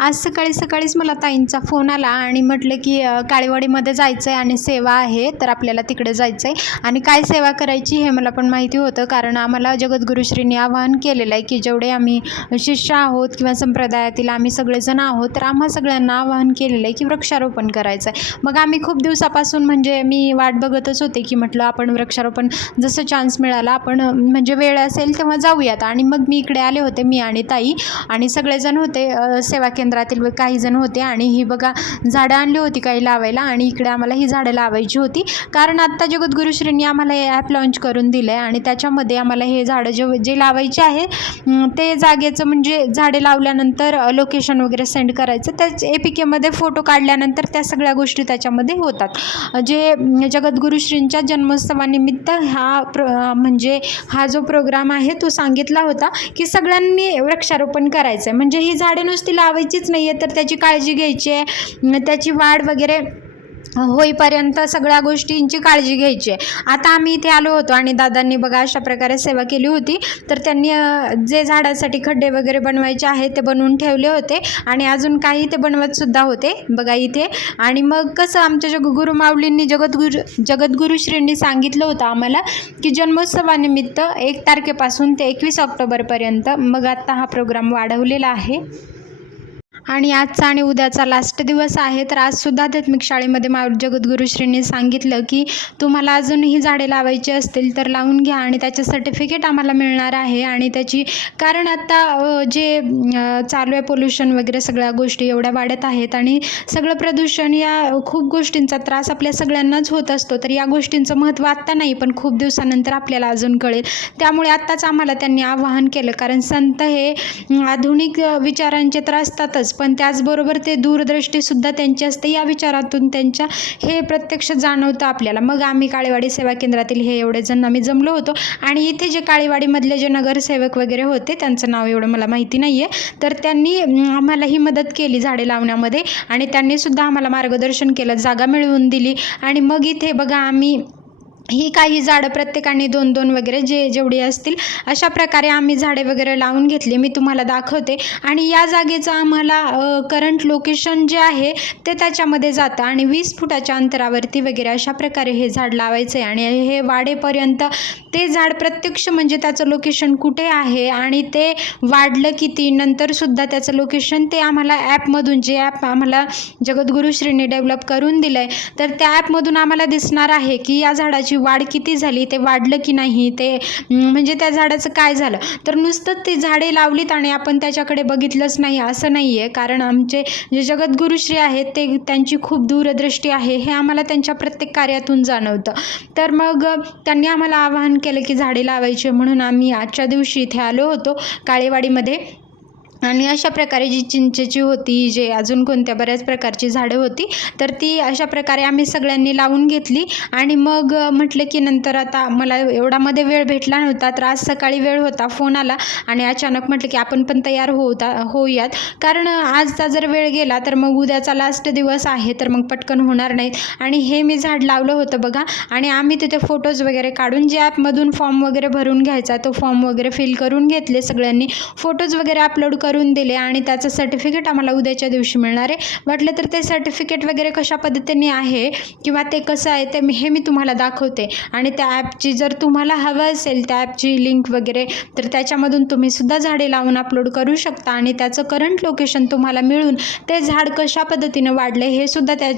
आज सकाळी सकाळीच मला ताईंचा फोन आला आणि म्हटलं की काळेवाडीमध्ये जायचं आहे आणि सेवा आहे तर आपल्याला तिकडे जायचं आहे आणि काय सेवा करायची हे मला पण माहिती होतं कारण आम्हाला जगद्गुरुश्रींनी आवाहन केलेलं आहे की जेवढे आम्ही शिष्य आहोत किंवा संप्रदायातील आम्ही सगळेजण आहोत तर आम्हा सगळ्यांना आवाहन केलेलं आहे की वृक्षारोपण करायचं आहे मग आम्ही खूप दिवसापासून म्हणजे मी वाट बघतच होते की म्हटलं आपण वृक्षारोपण जसं चान्स मिळाला आपण म्हणजे वेळ असेल तेव्हा जाऊयात. आणि मग मी इकडे आले होते मी आणि ताई. आणि सगळेजण होते सेवा सेवा केंद्रातील काही जण होते आणि ही बघा झाडं आणली होती काही लावायला आणि इकडे आम्हाला ही झाडं लावायची होती. कारण आत्ता जगद्गुरुश्रींनी आम्हाला हे ॲप लॉन्च करून दिलं आहे आणि त्याच्यामध्ये आम्हाला हे झाडं जे जे लावायचे आहे ते जागेचं म्हणजे झाडे लावल्यानंतर लोकेशन वगैरे सेंड करायचं. त्याच ए पी केमध्ये फोटो काढल्यानंतर त्या सगळ्या गोष्टी त्याच्यामध्ये होतात. जे जगद्गुरुश्रींच्या जन्मोत्सवानिमित्त हा प्र म्हणजे हा जो प्रोग्राम आहे तो सांगितला होता की सगळ्यांनी वृक्षारोपण करायचं आहे म्हणजे ही झाडे नुसती लावायची लावायचीच नाही आहे तर त्याची काळजी घ्यायची आहे. त्याची वाढ वगैरे होईपर्यंत सगळ्या गोष्टींची काळजी घ्यायची आहे. आता आम्ही इथे आलो होतो आणि दादांनी बघा अशा प्रकारे सेवा केली होती. तर त्यांनी जे झाडासाठी खड्डे वगैरे बनवायचे आहेत ते बनवून ठेवले होते आणि अजून काही ते बनवत सुद्धा होते बघा इथे. आणि मग कसं आमच्या जगगुरु माऊलींनी जगद्गुरु जगद्गुरुश्रींनी सांगितलं होतं आम्हाला की जन्मोत्सवानिमित्त एक तारखेपासून ते एकवीस ऑक्टोबरपर्यंत मग आत्ता हा प्रोग्राम वाढवलेला आहे. आणि आजचा आणि उद्याचा लास्ट दिवस आहे. तर आजसुद्धा आध्यात्मिक शाळेमध्ये मा जगद्गुरुश्रींनी सांगितलं की तुम्हाला अजूनही झाडे लावायची असतील तर लावून घ्या आणि त्याचं सर्टिफिकेट आम्हाला मिळणार आहे. आणि त्याची कारण आता जे चालू आहे पोल्युशन वगैरे सगळ्या गोष्टी एवढ्या वाढत आहेत आणि सगळं प्रदूषण या खूप गोष्टींचा त्रास आपल्या सगळ्यांनाच होत असतो. तर या गोष्टींचं महत्त्व आत्ता नाही पण खूप दिवसानंतर आपल्याला अजून कळेल. त्यामुळे आत्ताच आम्हाला त्यांनी आवाहन केलं. कारण संत हे आधुनिक विचारांचे तर असतातच. पण त्याचबरोबर ते दूरदृष्टीसुद्धा त्यांची असते या विचारातून त्यांच्या हे प्रत्यक्ष जाणवतं आपल्याला. मग आम्ही काळेवाडी सेवा केंद्रातील हे एवढे जण आम्ही जमलो होतो. आणि इथे जे काळेवाडीमधले जे नगरसेवक वगैरे होते त्यांचं नाव एवढं मला माहिती नाही आहे तर त्यांनी आम्हाला ही मदत केली झाडे लावण्यामध्ये. आणि त्यांनीसुद्धा आम्हाला मार्गदर्शन केलं जागा मिळवून दिली. आणि मग इथे बघा आम्ही ही काही झाडं प्रत्येकाने दोन दोन वगैरे जे जेवढी असतील अशा प्रकारे आम्ही झाडे वगैरे लावून घेतली. मी तुम्हाला दाखवते. आणि या जागेचं आम्हाला करंट लोकेशन जे आहे ते त्याच्यामध्ये जातं. आणि वीस फुटाच्या अंतरावरती वगैरे अशा प्रकारे हे झाड लावायचं आहे आणि हे वाढेपर्यंत ते झाड प्रत्यक्ष म्हणजे त्याचं लोकेशन कुठे आहे आणि ते वाढलं किती? नंतरसुद्धा त्याचं लोकेशन ते आम्हाला ॲपमधून जे ॲप आम्हाला जगद्गुरुश्रींनी डेव्हलप करून दिलं आहे तर त्या ॲपमधून आम्हाला दिसणार आहे की या झाडाची वाढ किती झाली ते वाढलं की नाही ते म्हणजे त्या झाडाचं काय झालं? तर नुसतंच ते झाडे लावलीत आणि आपण त्याच्याकडे बघितलंच नाही असं नाही आहे कारण आमचे जे जगद्गुरुश्री आहेत ते त्यांची खूप दूरदृष्टी आहे हे आम्हाला त्यांच्या प्रत्येक कार्यातून जाणवतं. तर मग त्यांनी आम्हाला आवाहन केलं की झाडे लावायचे म्हणून आम्ही आजच्या दिवशी इथे आलो होतो. काळेवाडीमध्ये आणि अशा प्रकारे जी चिंचेची होती जे अजून कोणत्या बऱ्याच प्रकारची झाडं होती तर ती अशा प्रकारे आम्ही सगळ्यांनी लावून घेतली. आणि मग म्हटलं की नंतर आता मला एवढा मध्ये वेळ भेटला नव्हता तर आज सकाळी वेळ होता फोन आला. आणि अचानक म्हटलं की आपण पण तयार होता होऊयात. कारण आजचा जर वेळ गेला तर मग उद्याचा लास्ट दिवस आहे तर मग पटकन होणार नाहीत. आणि हे मी झाड लावलं होतं बघा. आणि आम्ही तिथे फोटोज वगैरे काढून जे ॲपमधून फॉर्म वगैरे भरून घ्यायचा तो फॉर्म वगैरे फिल करून घेतले सगळ्यांनी. फोटोज वगैरे अपलोड कर करून दिले आणि त्याचं सर्टिफिकेट आम्हाला उद्याच्या दिवशी मिळणार आहे. म्हटलं तर ते सर्टिफिकेट वगैरे कशा पद्धतीने आहे किंवा ते कसं आहे ते मी हे मी तुम्हाला दाखवते. आणि त्या ॲपची जर तुम्हाला हवं असेल त्या ॲपची लिंक वगैरे तर त्याच्यामधून तुम्ही सुद्धा झाडे लावून अपलोड करू शकता आणि त्याचं करंट लोकेशन तुम्हाला मिळून ते झाड कशा पद्धतीने वाढले हे सुद्धा त्या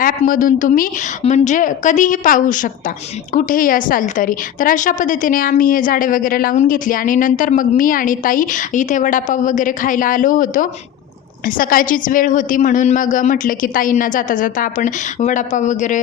ॲपमधून तुम्ही म्हणजे कधीही पाहू शकता. कुठेही असाल तरी. तर अशा पद्धतीने आम्ही हे झाडे वगैरे लावून घेतली आणि नंतर मग मी आणि ताई इथे वडापाव वगैरे खायला आलो होतो. सकाळचीच वेळ होती म्हणून मग म्हटलं की ताईंना जाता जाता आपण वडापाव वगैरे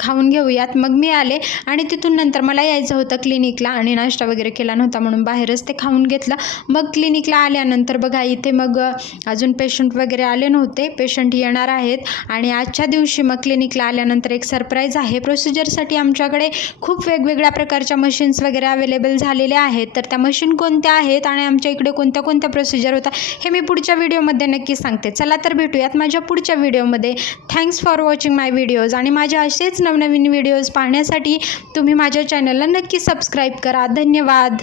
खाऊन घेऊयात. मग मी आले आणि तिथून नंतर मला यायचं होतं क्लिनिकला आणि नाश्ता वगैरे केला नव्हता म्हणून बाहेरच ते खाऊन घेतलं. मग क्लिनिकला आल्यानंतर बघा इथे मग अजून पेशंट वगैरे आले नव्हते. पेशंट येणार आहेत आणि आजच्या दिवशी मग क्लिनिकला आल्यानंतर एक सरप्राईज आहे. प्रोसिजरसाठी आमच्याकडे खूप वेगवेगळ्या प्रकारच्या मशीन्स वगैरे अवेलेबल झालेल्या आहेत. तर त्या मशीन कोणत्या आहेत आणि आमच्या इकडे कोणत्या कोणत्या प्रोसिजर होता हे मी पुढच्या व्हिडिओमध्ये नक्की नक्की सांगते. चला तर भेटूयात माझ्या पुढच्या व्हिडिओमध्ये. Thanks for watching my videos आणि माझ्या असेच नवनवीन व्हिडिओज पाहण्यासाठी तुम्ही माझ्या चॅनलला नक्की सबस्क्राईब करा. धन्यवाद.